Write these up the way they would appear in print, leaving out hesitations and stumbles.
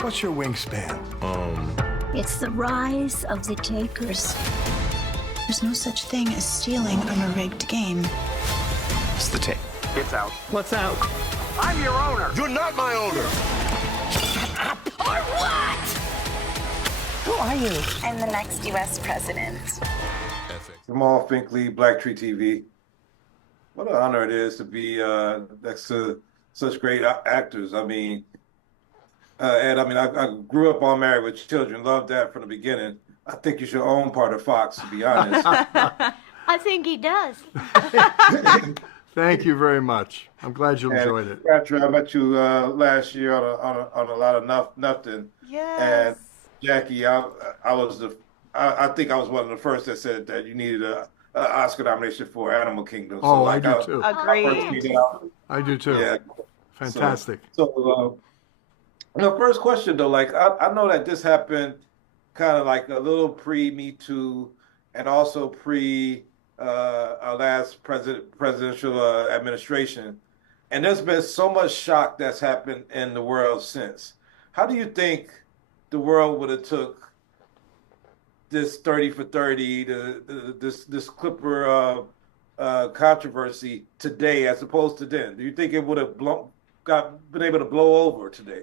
What's your wingspan? It's the rise of the takers. There's no such thing as stealing from a rigged game. It's the tape. It's out. What's out? I'm your owner. You're not my owner. Or what? Who are you? I'm the next U.S. president. Jamaal Finkley, BlackTree TV. What an honor it is to be next to such great actors. I mean, Ed, I grew up on Married with Children, loved that from the beginning. I think you should own part of Fox, to be honest. I think he does. Thank you very much. I'm glad you enjoyed it. Cleopatra, I met you last year on a lot of nothing. Yes. And Jackie, I think I was one of the first that said that you needed an Oscar nomination for Animal Kingdom. Oh, I do too. Agreed. I do too. Yeah. Fantastic. So first question though, like I know that this happened kind of like a little pre-Me Too and also pre our last presidential administration. And there's been so much shock that's happened in the world since. How do you think the world would have took this 30 for 30, this Clipper controversy today as opposed to then? Do you think it would have been able to blow over today?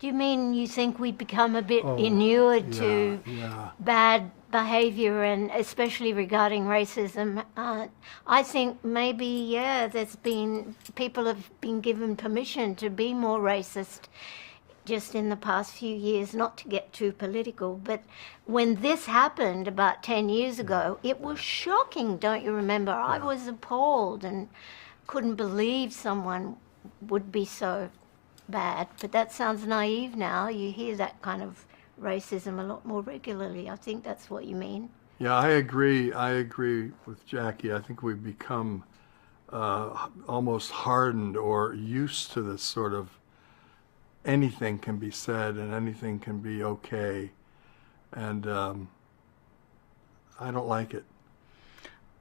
Do you mean you think we become a bit inured to bad behavior, and especially regarding racism? I think maybe, people have been given permission to be more racist just in the past few years, not to get too political. But when this happened about 10 years ago, it was shocking, don't you remember? Yeah. I was appalled and couldn't believe someone would be so bad. But that sounds naive now. You hear that kind of racism a lot more regularly. I think that's what you mean. Yeah, I agree with Jackie. I think we've become almost hardened or used to this sort of anything can be said and anything can be okay. And I don't like it.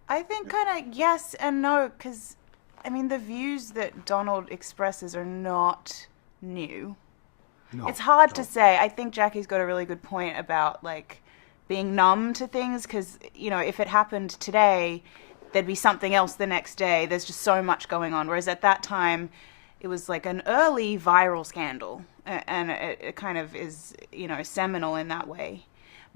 I think kind of yes and no, because, I mean, the views that Donald expresses are not new. No, it's hard to say. I think Jackie's got a really good point about, like, being numb to things, because, you know, if it happened today, there'd be something else the next day. There's just so much going on. Whereas at that time, it was like an early viral scandal, and it kind of is, you know, seminal in that way.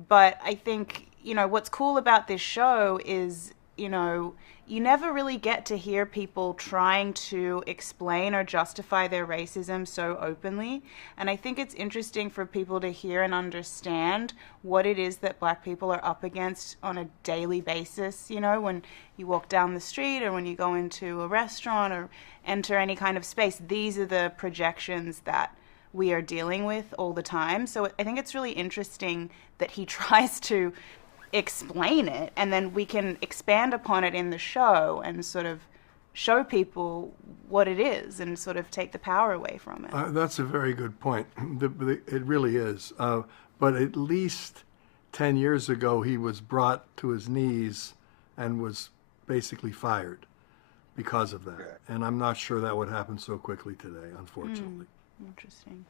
But I think, you know, what's cool about this show is, you know, you never really get to hear people trying to explain or justify their racism so openly. And I think it's interesting for people to hear and understand what it is that Black people are up against on a daily basis. You know, when you walk down the street or when you go into a restaurant or enter any kind of space, these are the projections that we are dealing with all the time. So I think it's really interesting that he tries to explain it, and then we can expand upon it in the show and sort of show people what it is and sort of take the power away from it. That's a very good point. It really is. But at least 10 years ago, he was brought to his knees and was basically fired because of that. And I'm not sure that would happen so quickly today, unfortunately. Interesting.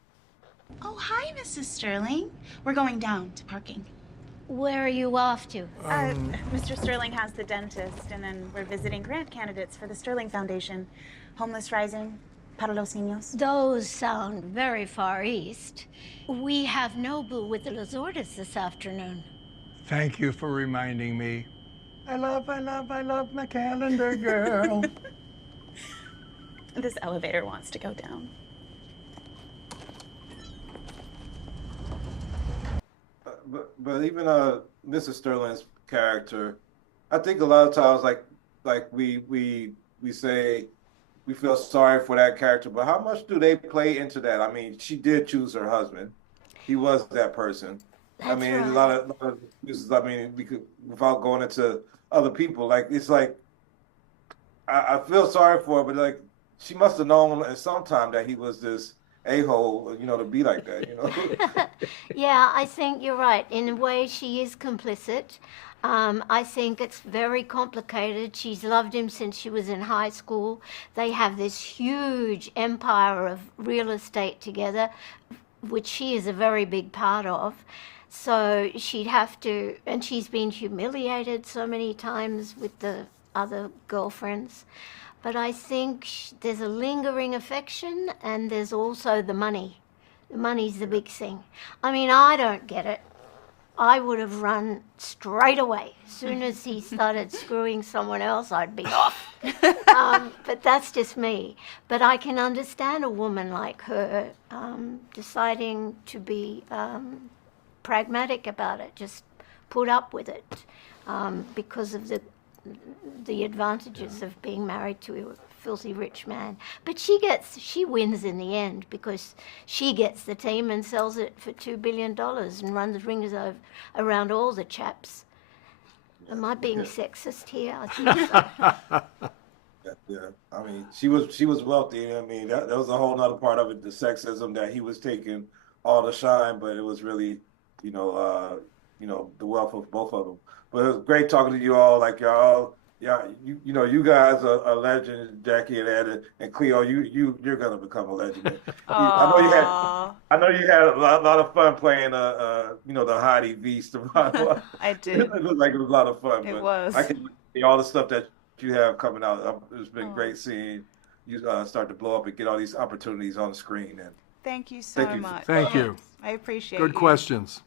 Oh, hi, Mrs. Sterling. We're going down to parking. Where are you off to? Mr. Sterling has the dentist, and then we're visiting grant candidates for the Sterling Foundation. Homeless Rising, para los niños. Those sound very far east. We have Nobu with the Lazordas this afternoon. Thank you for reminding me. I love my calendar, girl. This elevator wants to go down. But even Mrs. Sterling's character, I think a lot of times like we say we feel sorry for that character, but how much do they play into that? I mean, she did choose her husband. He was that person. That's I mean, right. a lot of this is, I mean, we could, without going into other people, like it's like I feel sorry for her, but like she must have known at some time that he was this a-hole, you know, to be like that, you know. Yeah, I think you're right. In a way, she is complicit. I think it's very complicated. She's loved him since she was in high school. They have this huge empire of real estate together. which she is a very big part of. So she'd have to, and she's been humiliated so many times with the other girlfriends. But I think there's a lingering affection, and there's also the money. The money's the big thing. I mean, I don't get it. I would have run straight away. As soon as he started screwing someone else, I'd be off. But that's just me. But I can understand a woman like her deciding to be pragmatic about it, just put up with it because of the advantages of being married to a filthy rich man. But she wins in the end because she gets the team and sells it for $2 billion and runs rings around all the chaps. Am I being sexist here? I think so. Yeah, I mean, she was wealthy. I mean, that was a whole other part of it, the sexism that he was taking all the shine, but it was really, the wealth of both of them. But it was great talking to you all. Like y'all, you guys are legends, Jackie and Ed and Cleo. You're gonna become a legend. I know you had a lot of fun playing the Heidi Beast. I did. It looked like it was a lot of fun. It but was. I can see all the stuff that you have coming out. It's been great seeing you start to blow up and get all these opportunities on the screen. And Thank you so Thank you. much. Thank you. I appreciate Good you. questions.